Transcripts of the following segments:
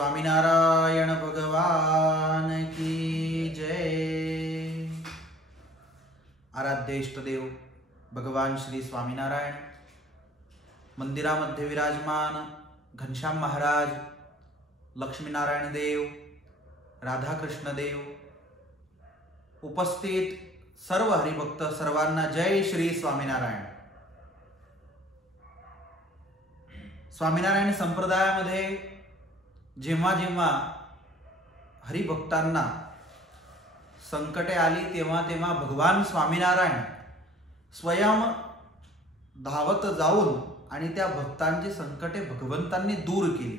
स्वामीनारायण भगवान की जय। आराध्य इष्टदेव भगवान श्री स्वामीनारायण मंदिरामध्ये विराजमान घनश्याम महाराज, लक्ष्मीनारायण देव, राधाकृष्ण देव, उपस्थित सर्व हरिभक्त सर्वांना जय श्री स्वामीनारायण। स्वामीनारायण संप्रदायामध्ये जेव्हा जेव्हा हरिभक्तांना संकटे आली तेव्हा तेव्हा भगवान स्वामीनारायण स्वयं धावत जाऊन आणि त्या भक्तांची संकटे भगवंतांनी दूर केली।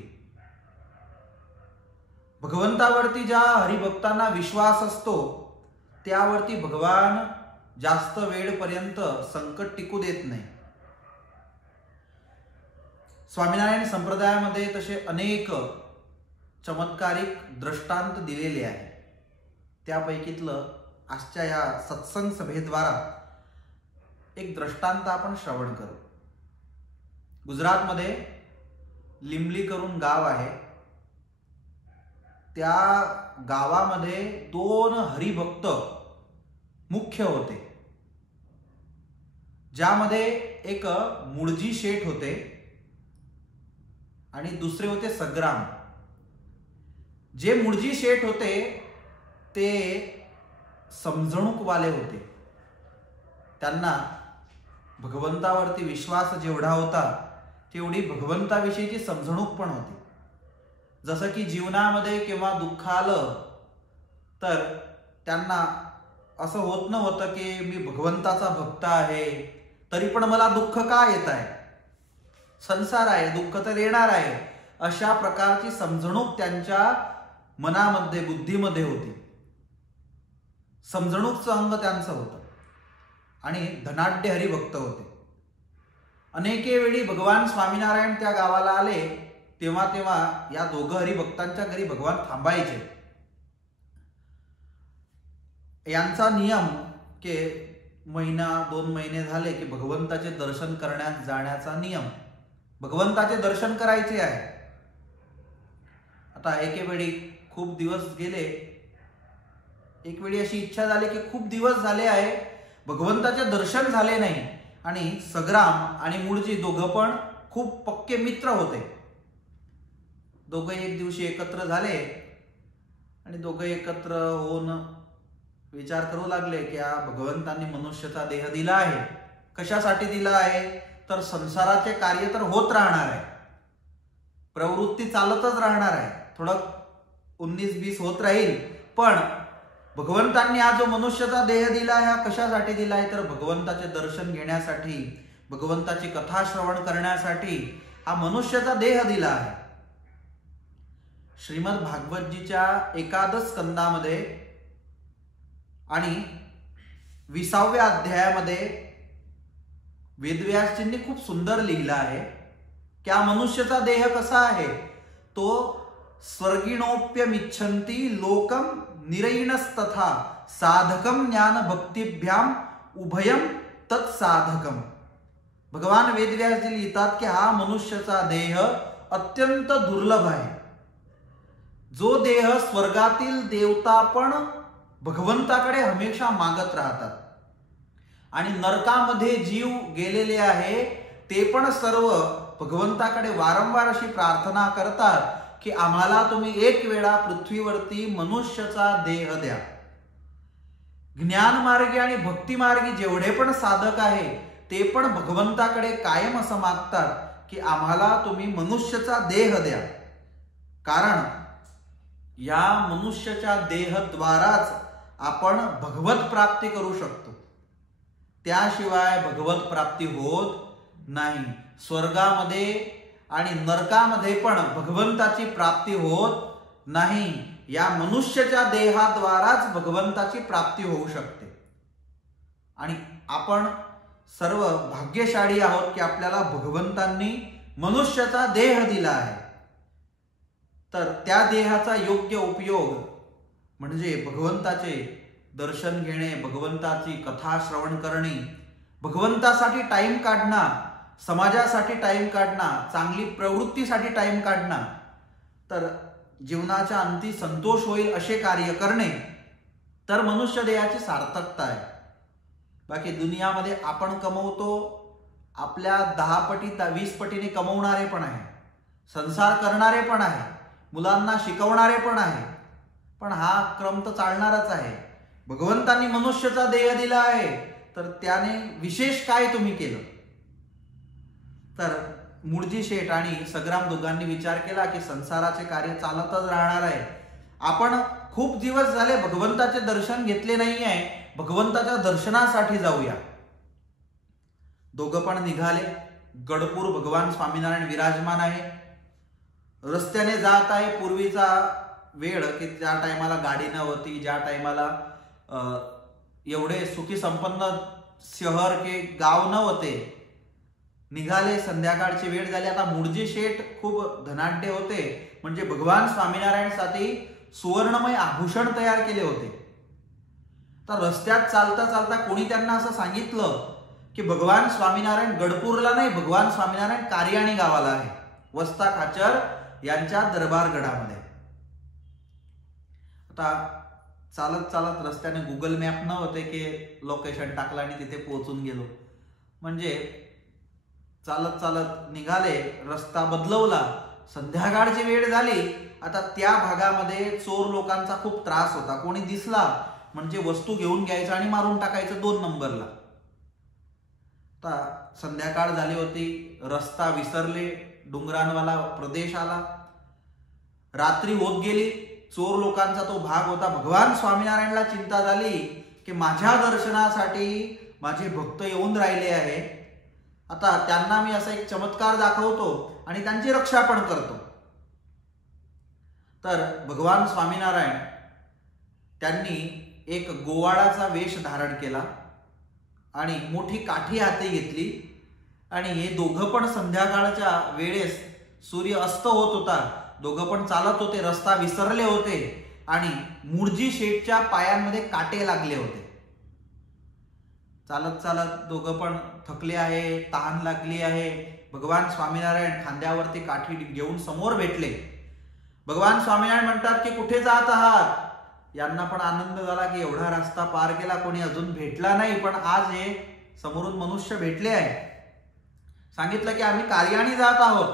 भगवंतावरती ज्या हरिभक्तांना विश्वास असतो त्यावरती भगवान जास्त वेळपर्यंत संकट टिकू देत नाही। स्वामीनारायण संप्रदायामध्ये तसे अनेक चमत्कारिक दृष्टांत दिलेले आहे। त्यापैकीतलं आजच्या या सत्संग सभेद्वारा एक दृष्टांत आपण श्रवण करू। गुजरातमध्ये लिंबली करून गाव आहे। त्या गावामध्ये दोन हरिभक्त मुख्य होते, ज्यामध्ये एक मुळजी शेठ होते आणि दुसरे होते सग्राम। जे मुळजी शेठ होते ते समजणूकवाले होते। त्यांना भगवंतावरती विश्वास जेवढा होता तेवढी भगवंताविषयीची समजणूक पण होती। जसं की जीवनामध्ये केव्हा दुःख आलं तर त्यांना असं होत नव्हतं की मी भगवंताचा भक्त आहे तरी पण मला दुःख का येत आहे, संसार आहे, दुःख तर येणार आहे, अशा प्रकारची समजणूक त्यांच्या मनामध्ये बुद्धीमध्ये होती। समजणूकचं अंग त्यांचं होतं आणि धनाढ्य हरिभक्त होते। अनेके वेळी भगवान स्वामीनारायण त्या गावाला आले तेव्हा तेव्हा या दोघं हरिभक्तांच्या घरी भगवान थांबायचे। यांचा नियम की महिना 2 महिने झाले की भगवंताचे दर्शन करण्यास जाण्याचा नियम, भगवंताचे दर्शन करायचे आहे। आता एके वेळी खूप दिवस गेले, एक वेळी अशी इच्छा झाली की खूप दिवस झाले आहे भगवंताचे दर्शन झाले नाही, आणि सग्राम आणि मुळजी दोघं पण खूप पक्के मित्र होते। दोघं एक दिवशी एकत्र झाले आणि दोघं एकत्र होऊन विचार करू लागले की या भगवंतांनी मनुष्याचा देह दिला आहे, कशासाठी दिला आहे तर संसाराचे कार्य तर होत राहणार आहे, प्रवृत्ती चालतच राहणार आहे, थोडं 19-20 होत राहील, पण भगवंतांनी हा जो मनुष्याचा देह दिला आहे हा कशासाठी दिला आहे तर भगवंताचे दर्शन घेण्यासाठी, भगवंताची कथा श्रवण करण्यासाठी हा मनुष्याचा देह दिला आहे। श्रीमद भागवतजीच्या एकादश स्कंदामध्ये आणि 20व्या अध्यायामध्ये वेदव्यासजींनी खूप सुंदर लिहिलं आहे की हा मनुष्याचा देह कसा आहे, तो स्वर्गिणोप्यमिच्छन्ति लोकम निरयिणस्तथा साधकम ज्ञान भक्तिभ्याम उभयम तत्साधकम। भगवान वेदव्यासजी लिहितात की हा मनुष्याचा देह अत्यंत दुर्लभ आहे। जो देह स्वर्गातील देवता पण भगवंताकडे हमेशा मागत राहतात आणि नरकामध्ये जीव गेलेले आहे ते पण सर्व भगवंताकडे वारंवार अशी प्रार्थना करतात की आम्हाला तुम्ही एक वेळा पृथ्वीवरती मनुष्याचा देह द्या। ज्ञानमार्गी आणि भक्तिमार्गी जेवढे पण साधक आहे ते पण भगवंताकडे कायम असं मागतात की आम्हाला तुम्ही मनुष्याचा देह द्या, कारण या मनुष्याच्या देहद्वाराच आपण भगवत प्राप्ती करू शकतो, त्याशिवाय भगवत प्राप्ती होत नाही। स्वर्गामध्ये आणि नरकामध्ये पण भगवंताची प्राप्ती होत नाही, या मनुष्याच्या देहाद्वाराच भगवंताची प्राप्ती होऊ शकते। आणि आपण सर्व भाग्यशाली आहोत की आपल्याला भगवंतांनी मनुष्याचा देह दिला आहे। तर त्या देहाचा योग्य उपयोग म्हणजे भगवंताचे दर्शन घेणे, भगवंताची कथा श्रवण करणे, भगवंतासाठी टाइम काढणं, समाजासाठी टाइम काढणं, चांगली प्रवृत्तीसाठी टाइम काढणं। तर जीवनाच्या अंती संतोष होईल असे कार्य करणे तर मनुष्य देहाची सार्थकता आहे. बाकी दुनियामध्ये आपण कमवतो, आपल्या 10 पटी 20 पटीने कमवणारे पण आहे, संसार करणारे पण आहे, मुलांना शिकवणारे पण आहे, पण हा क्रम तर चालणारच आहे. भगवंतांनी मनुष्याचा देह दिला आहे तर त्याने विशेष काय तुम्ही केलं? तर मुळजी शेठ आणि सग्राम दोघांनी विचार केला की संसाराचे कार्य चालतच राहणार आहे. आपण खूप दिवस झाले भगवंताचे दर्शन घेतले नाही आहे, भगवंताच्या दर्शनासाठी जाऊया. दोघं पण निघाले. गडपूर भगवान स्वामीनारायण विराजमान आहे. रस्त्याने जात आहे. पूर्वीचा वेळ की त्या टायमाला गाडी नव्हती, ज्या टायमाला एवढे सुखी संपन्न शहर के गाव नव्हते. निघाले. संध्याकाळची वेळ झाली. आता मुळजी शेठ खूप धनाढ्य होते, म्हणजे भगवान स्वामीनारायणसाठी सुवर्णमय आभूषण तयार केले होते. तर रस्त्यात चालता चालता कोणी त्यांना असं सांगितलं की भगवान स्वामीनारायण गडपूरला नाही, भगवान स्वामीनारायण कार्याणी गावाला आहे, वस्ता खाचर यांच्या दरबारगडामध्ये. आता चालत चालत रस्त्याने गुगल मॅप नव्हते की लोकेशन टाकलं आणि तिथे पोहोचून गेलो. म्हणजे चालत चालत निघाले. रस्ता बदलवला. संध्याकाळची वेळ झाली. आता त्या भागामध्ये चोर लोकांचा खूप त्रास होता. कोणी दिसला म्हणजे वस्तू घेऊन घ्यायचं आणि मारून टाकायचं 2 नंबरला. आता संध्याकाळ झाली होती. रस्ता विसरले. डोंगरांवाला प्रदेश आला. रात्री होत गेली. चोर लोकांचा तो भाग होता. भगवान स्वामीनारायणला चिंता झाली की माझ्या दर्शनासाठी माझे भक्त येऊन राहिले आहे. आता त्यांना मी असा एक चमत्कार दाखवतो आणि त्यांची रक्षा पण करतो. तर भगवान स्वामीनारायण त्यांनी एक गोवाळाचा वेश धारण केला आणि मोठी काठी हाती घेतली आणि हे दोघं पण संध्याकाळच्या वेळेस सूर्य अस्त होत होता. दोघं पण चालत होते. रस्ता विसरले होते आणि मुळजी शेठच्या पायांमध्ये काटे लागले होते. चालत चालत दोघं पण थकले आहे, तहान लागली आहे. भगवान स्वामीनारायण खांद्यावरती काठी घेऊन समोर भेटले. भगवान स्वामीनारायण म्हणतात की कुठे जात आहात? यांना पण आनंद झाला की एवढा रस्ता पार केला, कोणी अजून भेटला नाही, पण आज हे समोरून मनुष्य भेटले आहे. सांगितलं की आम्ही कार्याणी जात आहोत.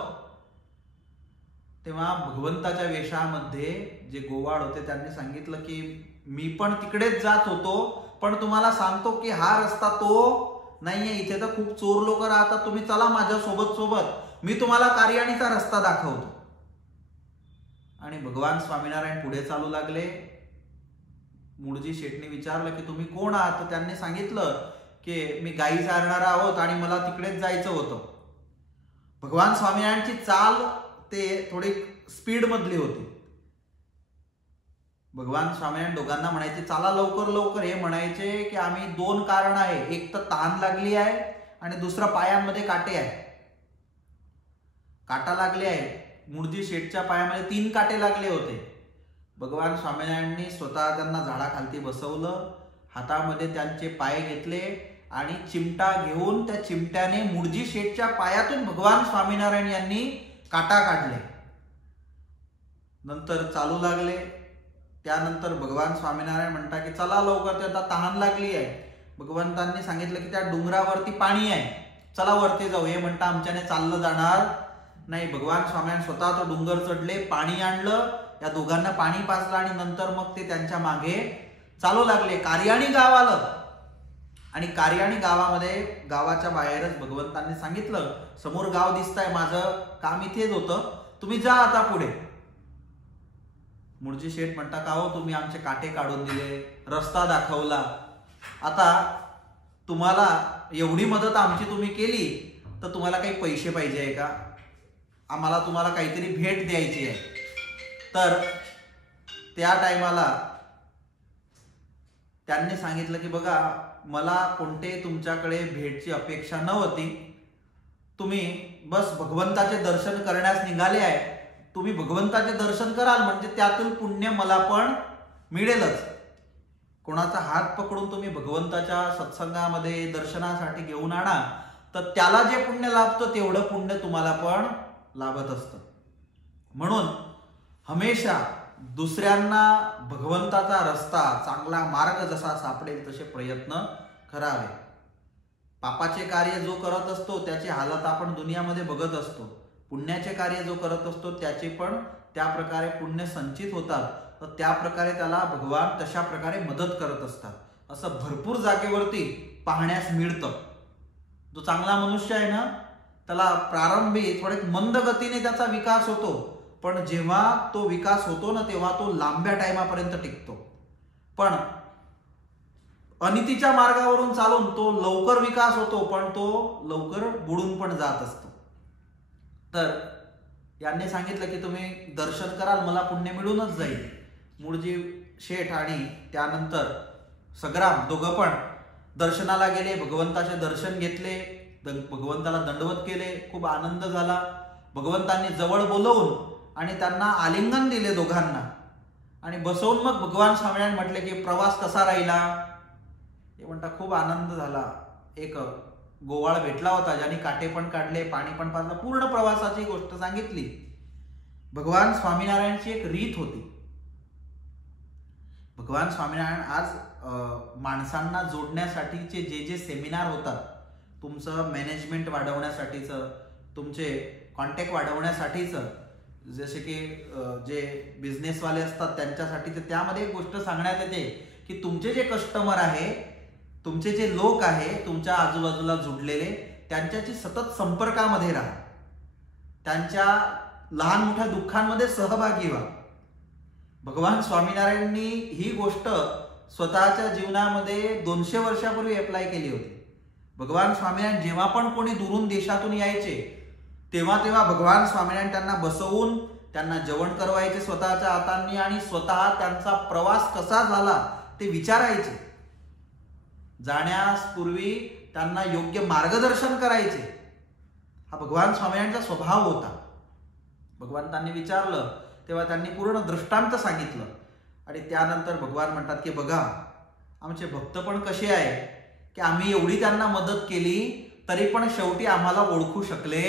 तेव्हा भगवंताच्या वेशामध्ये जे गोवाळ होते त्यांनी सांगितलं की मी पण तिकडेच जात होतो, पण तुम्हाला सांगतो की हा रस्ता तो नाहीये, इथे तर खूप चोर लोक राहतात, तुम्ही चला माझ्या सोबत सोबत, मी तुम्हाला कार्याणीचा रस्ता दाखवतो. आणि भगवान स्वामीनारायण पुढे चालू लागले. मुळजी शेठने विचारलं की तुम्ही कोण आहात? तर त्यांनी सांगितलं की मी गाई चारणारा आहोत आणि मला तिकडेच जायचं होतं. भगवान स्वामीनारायणची चाल ते थोडी स्पीड मधली होती. भगवान स्वामीनारायण दोघांना म्हणायचे चला लवकर लवकर. हे म्हणायचे की आम्ही 2 कारण आहे, एक तर तहान लागली आहे आणि दुसरं पायांमध्ये काटे आहे, काटा लागले आहे. मुळजी शेठच्या पायामध्ये 3 काटे लागले होते. भगवान स्वामीनारायणांनी स्वतः त्यांना झाडाखालती बसवलं, हातामध्ये त्यांचे पाय घेतले आणि चिमटा घेऊन त्या चिमट्याने मुळजी शेठच्या पायातून भगवान स्वामीनारायण यांनी काटा काढले. नंतर चालू लागले. त्यानंतर भगवान स्वामीनारायण म्हणतात की चला लवकर, ते आता तहान लागली आहे. भगवंतांनी सांगितलं की त्या डोंगरावरती पाणी आहे, चला वरती जाऊ. हे म्हणता आमच्याने चाललं जाणार नाही. भगवान स्वामीनारायण स्वतः तो डोंगर चढले, पाणी आणलं, या दोघांना पाणी पाजलं आणि नंतर मग ते त्यांच्या मागे चालू लागले. कार्याणी गाव आलं आणि कार्याणी गावामध्ये गावाच्या बाहेरच भगवंतांनी सांगितलं समोर गाव दिसतंय, माझं काम इथेच होतं, तुम्ही जा आता पुढे. मुळजी शेठ म्हणता का हो, तुम्ही आमचे काटे काढून दिले, रस्ता दाखवला, आता तुम्हाला एवढी मदत आमची तुम्ही केली तर तुम्हाला काही पैसे पाहिजे आहे का? आम्हाला तुम्हाला काहीतरी भेट द्यायची आहे. तर त्या टायमाला त्यांनी सांगितलं की बघा मला कोणते तुमच्याकडे भेटची अपेक्षा नव्हती, तुम्ही बस भगवंताचे दर्शन करण्यास निघाले आहे, तुम्ही भगवंताचे दर्शन कराल म्हणजे त्यातून पुण्य मला पण मिळेलच. कोणाचा हात पकडून तुम्ही भगवंताच्या सत्संगामध्ये दर्शनासाठी घेऊन आणा तर त्याला जे पुण्य लाभतं तेवढं पुण्य तुम्हाला पण लाभत असतं. म्हणून हमेशा दुसऱ्यांना भगवंताचा रस्ता, चांगला मार्ग जसा सापडेल तसे प्रयत्न करावे. पापाचे कार्य जो करत असतो त्याची हालत आपण दुनियामध्ये बघत असतो. पुण्याचे कार्य जो करत असतो त्याचे पण त्या प्रकारे पुण्य संचित होतात. तर त्या प्रकारे त्याला भगवान तशा प्रकारे मदत करत असतात. असं भरपूर जागेवरती पाहण्यास मिळतं. जो चांगला मनुष्य आहे ना, त्याला प्रारंभी थोडे मंद गतीने त्याचा विकास होतो, पण जेव्हा तो विकास होतो ना तेव्हा तो लांब्या टाइमापर्यंत टिकतो. पण अनितीच्या मार्गावरून चालून तो लवकर विकास होतो, पण तो लवकर बुडून पण जात असतो. तर यांनी सांगितलं की तुम्ही दर्शन कराल, मला पुण्य मिळूनच जाईल. मूळजी शेठ आणि त्यानंतर संग्राम दोघं पण दर्शनाला गेले, भगवंताचे दर्शन घेतले, भगवंताला दंडवत केले, खूप आनंद झाला. भगवंतांनी जवळ बोलवून आणि त्यांना आलिंगन दिले दोघांना आणि बसवून मग भगवान स्वामीनारायण म्हटले की प्रवास कसा राहिला. हे म्हणता खूप आनंद झाला. एक गोवाळ भेटला होता ज्याने काटे पण काढले, पाणी पण पाजलं, पूर्ण प्रवासाची गोष्ट सांगितली. भगवान स्वामीनारायणची एक रीत होती. भगवान स्वामीनारायण आज माणसांना जोडण्यासाठीचे जे जे सेमिनार होतात, तुमचं मॅनेजमेंट वाढवण्यासाठीचं, तुमचे कॉन्टॅक्ट वाढवण्यासाठीचं, जसे की जे बिझनेसवाले असतात त्यांच्यासाठी, तर त्यामध्ये एक गोष्ट सांगण्यात येते की तुमचे जे कस्टमर आहे, तुमचे जे लोक आहे तुमच्या आजूबाजूला जुडलेले, त्यांच्याशी सतत संपर्कामध्ये राहा, त्यांच्या लहान मोठ्या दुःखांमध्ये सहभागी व्हा. भगवान स्वामीनारायणांनी ही गोष्ट स्वतःच्या जीवनामध्ये 200 वर्षापूर्वी अप्लाय केली होती. भगवान स्वामीनारायण जेव्हा पण कोणी दुरून देशातून यायचे तेव्हा तेव्हा भगवान स्वामीनारायण त्यांना बसवून त्यांना जेवण करवायचे स्वतःच्या हातांनी आणि स्वतः त्यांचा प्रवास कसा झाला ते विचारायचे. जाण्यास पूर्वी त्यांना योग्य मार्गदर्शन करायचे. हा भगवान स्वामीनारायणचा स्वभाव होता. भगवंतांनी विचारलं तेव्हा त्यांनी पूर्ण दृष्टांत सांगितलं आणि त्यानंतर भगवान म्हणतात की बघा आमचे भक्त पण कसे आहे की आम्ही एवढी त्यांना मदत केली तरी पण शेवटी आम्हाला ओळखू शकले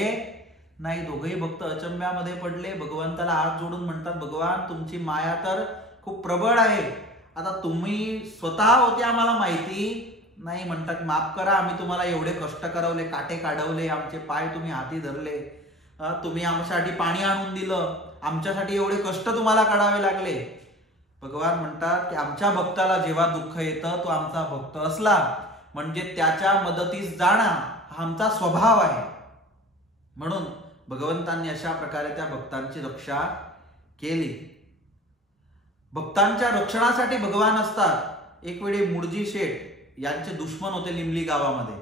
नाही. दोघेही भक्त अचंब्यामध्ये पडले. भगवंताला हात जोडून म्हणतात भगवान तुमची माया तर खूप प्रबळ आहे, आता तुम्ही स्वतः होते आम्हाला माहिती नाही. म्हणतात माफ करा, आम्ही तुम्हाला एवढे कष्ट करवले, काटे काढवले, आमचे पाय तुम्ही हाती धरले, तुम्ही आमच्यासाठी पाणी आणून दिलं, आमच्यासाठी एवढे कष्ट तुम्हाला काढावे लागले. भगवान म्हणतात की आमच्या भक्ताला जेव्हा दुःख येतं तो आमचा भक्त असला म्हणजे त्याच्या मदतीस जाणं हा आमचा स्वभाव आहे. म्हणून भगवंतांनी अशा प्रकारे त्या भक्तांची रक्षा केली. भक्तांच्या रक्षणासाठी भगवान असतात. एक वेळी मूळजी शेठ यांचे दुश्मन होते लिंबली गावामध्ये,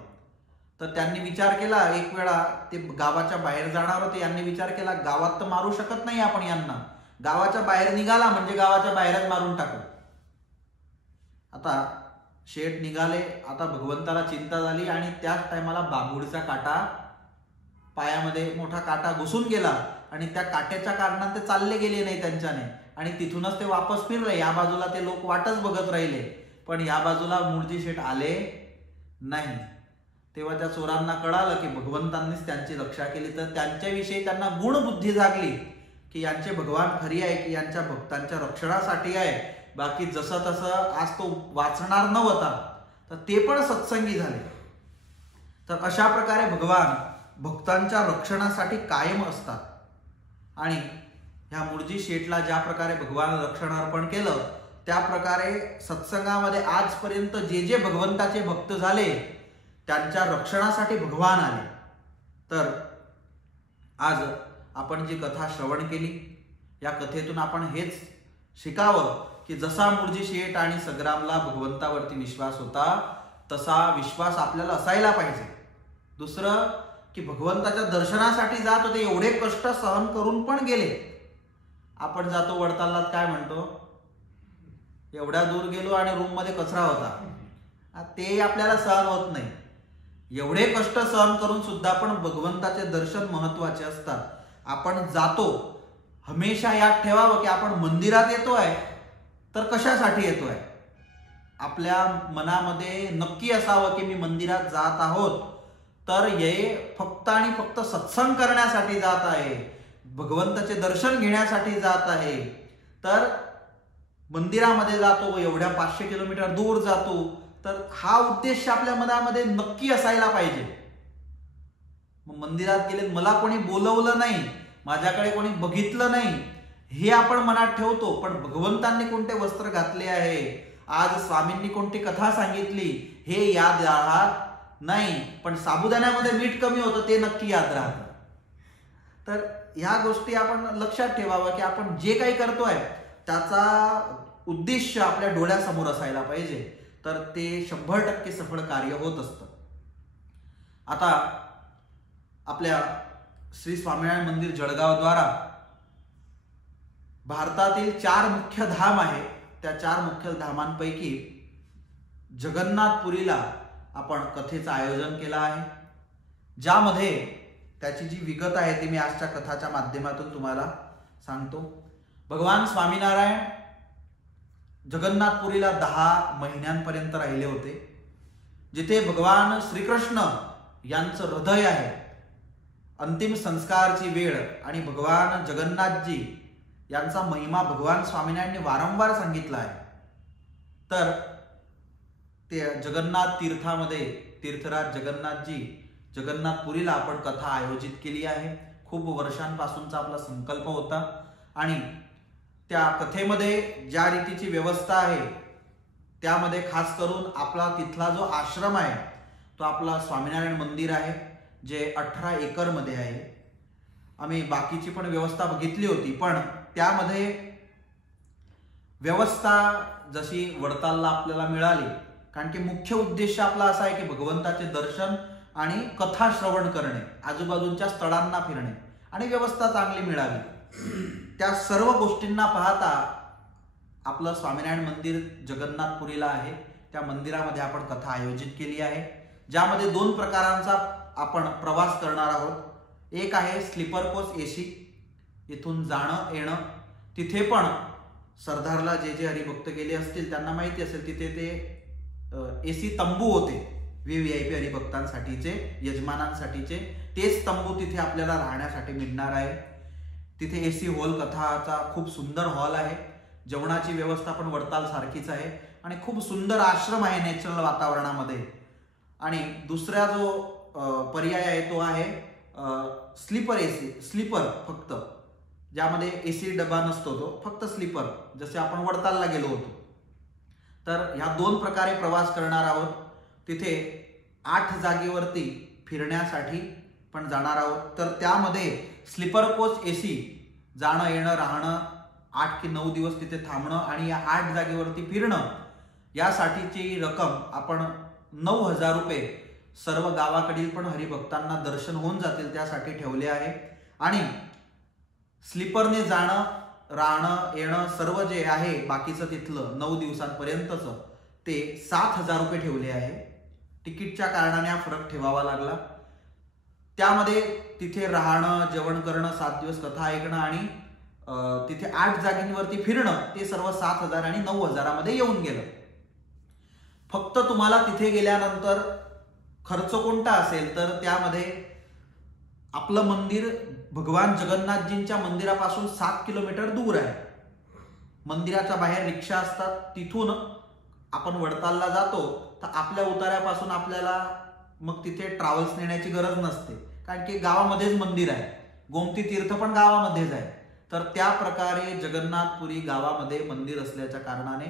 तर त्यांनी विचार केला, एक वेळा ते गावाच्या बाहेर जाणार होते, यांनी विचार केला गावात तर मारू शकत नाही आपण यांना, गावाच्या बाहेर निघाला म्हणजे गावाच्या बाहेरच मारून टाकू. आता शेठ निघाले. आता भगवंताला चिंता झाली आणि त्याच टायमाला बांबुडीचा काटा, पायामध्ये मोठा काटा घुसून गेला आणि त्या काट्याच्या कारणाने ते चालले गेले नाही त्यांच्याने आणि तिथूनच ते वापस फिरले. या बाजूला ते लोक वाटच बघत राहिले, पण या बाजूला मूळजी शेठ आले नाही. तेव्हा त्या चोरांना कळालं की भगवंतांनीच त्यांची रक्षा केली. तर त्यांच्याविषयी त्यांना गुणबुद्धी जागली की यांचे भगवान खरी आहे की यांच्या भक्तांच्या रक्षणासाठी आहे, बाकी जसं तसं आज तो वाचणार नव्हता. तर ते पण सत्संगी झाले. तर अशा प्रकारे भगवान भक्तांच्या रक्षणासाठी कायम असतात. आणि ह्या मूळजी शेठला ज्या प्रकारे भगवान रक्षण अर्पण केलं त्या प्रकारे सत्संगामध्ये आजपर्यंत जे जे भगवंताचे भक्त झाले त्यांच्या रक्षणासाठी भगवान आले. तर आज आपण जी कथा श्रवण केली या कथेतून आपण हेच शिकावं की जसा मूळजी शेठ आणि संग्रामला भगवंतावरती विश्वास होता तसा विश्वास आपल्याला असायला पाहिजे. दुसरं की भगवंताच्या दर्शनासाठी जात होते, एवढे कष्ट सहन करून पण गेले. आपण जातो वडतालात काय म्हणतो, एवढ्या दूर गेलो आणि रूम मध्ये कचरा होता, ते आपल्याला सहन होत नाही. एवढे कष्ट सहन करून सुद्धा पण भगवंताचे दर्शन महत्वाचे असतात. आपण जातो, हमेशा याद ठेवावं की आपण मंदिरात येतोय तर कशासाठी येतोय. आपल्या मनामध्ये नक्की असावं की मी मंदिरात जात आहोत तर हे फक्त आणि फक्त सत्संग करण्यासाठी जात आहे, भगवंताचे दर्शन घेण्यासाठी जात आहे तर मंदिरामध्ये जातो व एवढ्या 500 किलोमीटर दूर जातो, तर हा उद्देश आपल्या मनामध्ये नक्की असायला पाहिजे. मंदिरात गेले, मला कोणी बोलवलं नाही, माझ्याकडे कोणी बघितलं नाही, हे आपण मनात ठेवतो. पण भगवंतांनी कोणते वस्त्र घातले आहे, आज स्वामींनी कोणती कथा सांगितली, हे याद राहत नाही. पण साबुदाण्यामध्ये मीठ कमी होतं ते नक्की याद राहतं. तर ह्या गोष्टी आपण लक्षात ठेवावं की आपण जे काही करतोय त्याचा उद्देश आपल्या डोळ्यासमोर असायला पाहिजे, तर ते 100% सफळ कार्य होत असतं. आता आपल्या श्री स्वामीनारायण मंदिर जळगावद्वारा भारतातील 4 मुख्य धाम आहे. त्या 4 मुख्य धामांपैकी जगन्नाथपुरीला आपण कथेचं आयोजन केलं आहे, ज्यामध्ये त्याची जी विगत आहे ती मी आजच्या कथाच्या माध्यमातून तुम्हाला सांगतो. भगवान स्वामीनारायण जगन्नाथपुरीला 10 महिन्यांपर्यंत राहिले होते, जिथे भगवान श्रीकृष्ण यांचं हृदय आहे. अंतिम संस्कारची वेळ आणि भगवान जगन्नाथजी यांचा महिमा भगवान स्वामीनारायणांनी वारंवार सांगितला आहे. तर ते जगन्नाथ तीर्थामध्ये तीर्थराज जगन्नाथजी जगन्नाथपुरीला आपण कथा आयोजित केली आहे. खूप वर्षांपासूनचा आपला संकल्प होता आणि त्या कथेमध्ये ज्या रीतीची व्यवस्था आहे त्यामध्ये खास करून आपला तिथला जो आश्रम आहे तो आपला स्वामीनारायण मंदिर आहे, जे 18 एकरमध्ये आहे. आम्ही बाकीची पण व्यवस्था बघितली होती, पण त्यामध्ये व्यवस्था जशी वडतालला आपल्याला मिळाली, कारण की मुख्य उद्देश आपला असा आहे की भगवंताचे दर्शन आणि कथा श्रवण करणे, आजूबाजूच्या स्थळांना फिरणे आणि व्यवस्था चांगली मिळावी. त्या सर्व गोष्टींना पाहता आपलं स्वामीनारायण मंदिर जगन्नाथपुरीला आहे, त्या मंदिरामध्ये आपण कथा आयोजित केली आहे, ज्यामध्ये 2 प्रकारांचा आपण प्रवास करणार आहोत. एक आहे स्लीपर कोच AC, इथून जाणं येणं. तिथे पण सरदारला जे हरिभक्त गेले असतील त्यांना माहिती असेल, तिथे ते AC तंबू होते VIP हरिभक्तांसाठीचे, यजमानांसाठीचे. तेच तंबू तिथे आपल्याला राहण्यासाठी मिळणार आहे. तिथे AC हॉल, कथाचा खूप सुंदर हॉल आहे. जेवणाची व्यवस्था पण वडताल सारखीच आहे आणि खूप सुंदर आश्रम आहे नॅचरल वातावरणामध्ये. आणि दुसरा जो पर्याय आहे तो आहे स्लीपर AC, स्लीपर फक्त, ज्यामध्ये AC डबा नसतो, तो फक्त स्लीपर, जसे आपण वडतालला गेलो होतो. तर ह्या 2 प्रकारे प्रवास करणार आहोत. तिथे 8 जागेवरती फिरण्यासाठी पण जाणार आहोत. तर त्यामध्ये स्लीपर कोच AC जाणं येणं राहणं 8 की 9 दिवस तिथे थांबणं आणि या 8 जागेवरती फिरणं, यासाठीची रक्कम आपण 9,000 रुपये सर्व गावाकडील पण हरिभक्तांना दर्शन होऊन जातील त्यासाठी ठेवले आहे. आणि स्लीपरने जाणं राहणं येणं सर्व जे आहे बाकीचं तिथलं 9 दिवसांपर्यंतचं ते 7,000 रुपये ठेवले आहे. तिकीटच्या कारणाने हा फरक ठेवावा लागला. त्यामध्ये तिथे राहणं, जेवण करणं, 7 दिवस कथा ऐकणं आणि तिथे 8 जागेवरती फिरणं, ते सर्व 7,000 आणि 9,000 येऊन गेलं. फक्त तुम्हाला तिथे गेल्यानंतर खर्च कोणता असेल तर त्यामध्ये आपलं मंदिर भगवान जगन्नाथजींच्या मंदिरापासून 7 किलोमीटर दूर आहे. मंदिराच्या बाहेर रिक्षा असतात, तिथून आपण वडतालला जातो तर आपल्या उतार्यापासून आपल्याला मग तिथे ट्रॅव्हल्स नेण्याची गरज नसते, कारण की गावामध्येच मंदिर आहे. गोमती तीर्थ पण गावामध्येच आहे. तर त्या प्रकारे जगन्नाथपुरी गावामध्ये मंदिर असल्याच्या कारणाने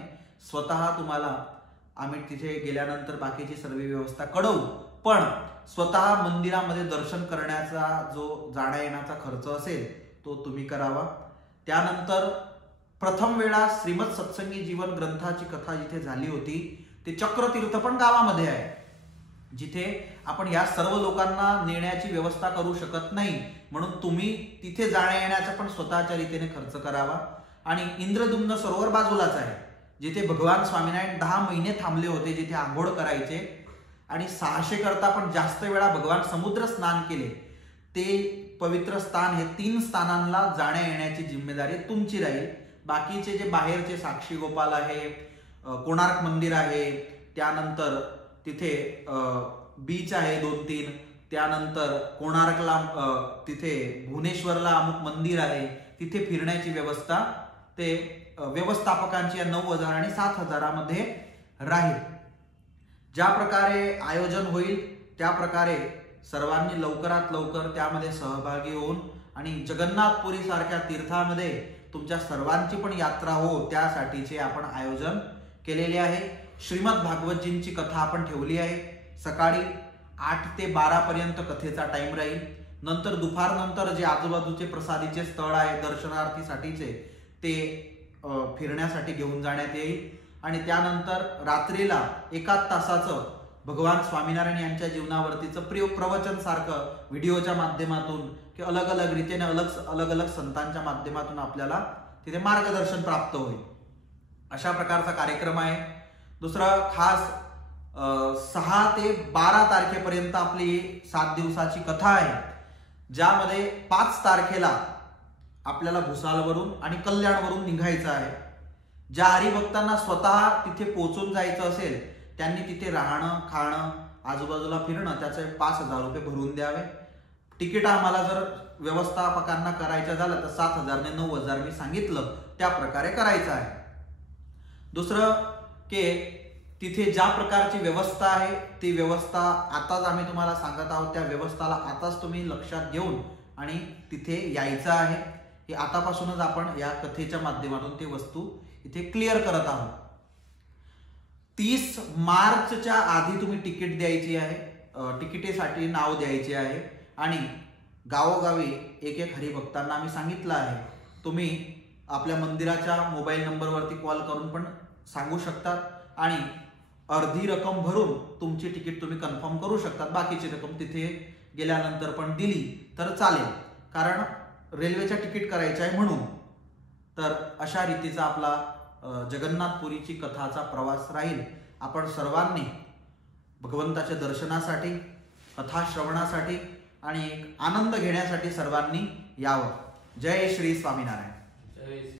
स्वतः तुम्हाला आम्ही तिथे गेल्यानंतर बाकीची सर्व व्यवस्था कळवू, पण स्वतः मंदिरामध्ये दर्शन करण्याचा जो जाण्या येण्याचा खर्च असेल तो तुम्ही करावा. त्यानंतर प्रथम वेळा श्रीमद सत्संगी जीवन ग्रंथाची कथा जिथे झाली होती ते चक्रतीर्थ पण गावामध्ये आहे, जिथे आपण या सर्व लोकांना नेण्याची व्यवस्था करू शकत नाही, म्हणून तुम्ही तिथे जाण्या येण्याचा पण स्वतःच्या रीतीने खर्च करावा. आणि इंद्रदुम्न सरोवर बाजूलाच आहे, जिथे भगवान स्वामीनारायण 10 महिने थांबले होते, जिथे आंघोळ करायचे आणि 600 करता पण जास्त वेळा भगवान समुद्र स्नान केले. ते पवित्र स्थान, हे 3 स्थानांना जाण्या येण्याची जिम्मेदारी तुमची राहील. बाकीचे जे बाहेरचे साक्षी गोपाल आहे, कोणार्क मंदिर आहे, त्यानंतर तिथे बीच आहे 2-3, त्यानंतर कोणार्कला तिथे भुवनेश्वरला अमुक मंदिर आहे, तिथे फिरण्याची व्यवस्था ते व्यवस्थापकांची 9,000 आणि 7,000 मध्ये राहील. ज्या प्रकारे आयोजन होईल त्या प्रकारे सर्वांनी लवकरात लवकर त्यामध्ये सहभागी होऊन आणि जगन्नाथपुरी सारख्या तीर्थामध्ये तुमच्या सर्वांची पण यात्रा हो त्यासाठीचे आपण आयोजन केलेले आहे. श्रीमद भागवतजींची कथा आपण ठेवली आहे. सकाळी 8 ते 12 पर्यंत कथेचा टाइम राहील. नंतर दुपारनंतर जे आजूबाजूचे प्रसादीचे स्थळ आहे दर्शनार्थीसाठीचे ते फिरण्यासाठी घेऊन जाण्यात येईल. आणि त्यानंतर रात्रीला 1 तासाचं भगवान स्वामीनारायण यांच्या जीवनावरतीचं प्रवचन सारखं व्हिडिओच्या माध्यमातून की अलग अलग रीतीने अलग अलग संतांच्या माध्यमातून आपल्याला तिथे मार्गदर्शन प्राप्त होईल. अशा प्रकारचा कार्यक्रम आहे. दुसरं खास 6 ते 12 तारखेपर्यंत आपली 7 दिवसाची कथा आहे, ज्यामध्ये 5 तारखेला आपल्याला भुसालवरून आणि कल्याणवरून निघायचं आहे. ज्या हरिभक्तांना स्वतः तिथे पोहोचून जायचं असेल त्यांनी तिथे राहणं खाणं आजूबाजूला फिरणं त्याचे 5,000 रुपये भरून द्यावे. तिकीट आम्हाला जर व्यवस्थापकांना करायचं झालं तर 7,000 ने 9,000 मी सांगितलं त्या प्रकारे करायचं आहे. दुसरं की तिथे ज्या प्रकारची व्यवस्था आहे ती व्यवस्था आताच आम्ही तुम्हाला सांगत आहोत. त्या व्यवस्थाला आताच तुम्ही लक्षात घेऊन आणि तिथे यायचं आहे. हे आतापासूनच आपण या कथेच्या माध्यमातून ती वस्तू इथे क्लिअर करत आहोत. 30 मार्चच्या आधी तुम्ही तिकीट द्यायची आहे. तिकिटेसाठी नाव द्यायचे आहे आणि गावोगावी एक हरिभक्तांना आम्ही सांगितलं आहे. तुम्ही आपल्या मंदिराच्या मोबाईल नंबरवरती कॉल करून पण सांगू शकतात आणि अर्धी रक्कम भरून तुमची तिकीट तुम्ही कन्फर्म करू शकतात. बाकीची रक्कम तिथे गेल्यानंतर पण दिली तर चालेल, कारण रेल्वेच्या तिकीट करायचं आहे म्हणून. तर अशा रीतीचा आपला जगन्नाथपुरीची कथाचा प्रवास राहील. आपण सर्वांनी भगवंताच्या दर्शनासाठी कथा श्रवणासाठी आणि एक आनंद घेण्यासाठी सर्वांनी यावं. जय श्री स्वामीनारायण.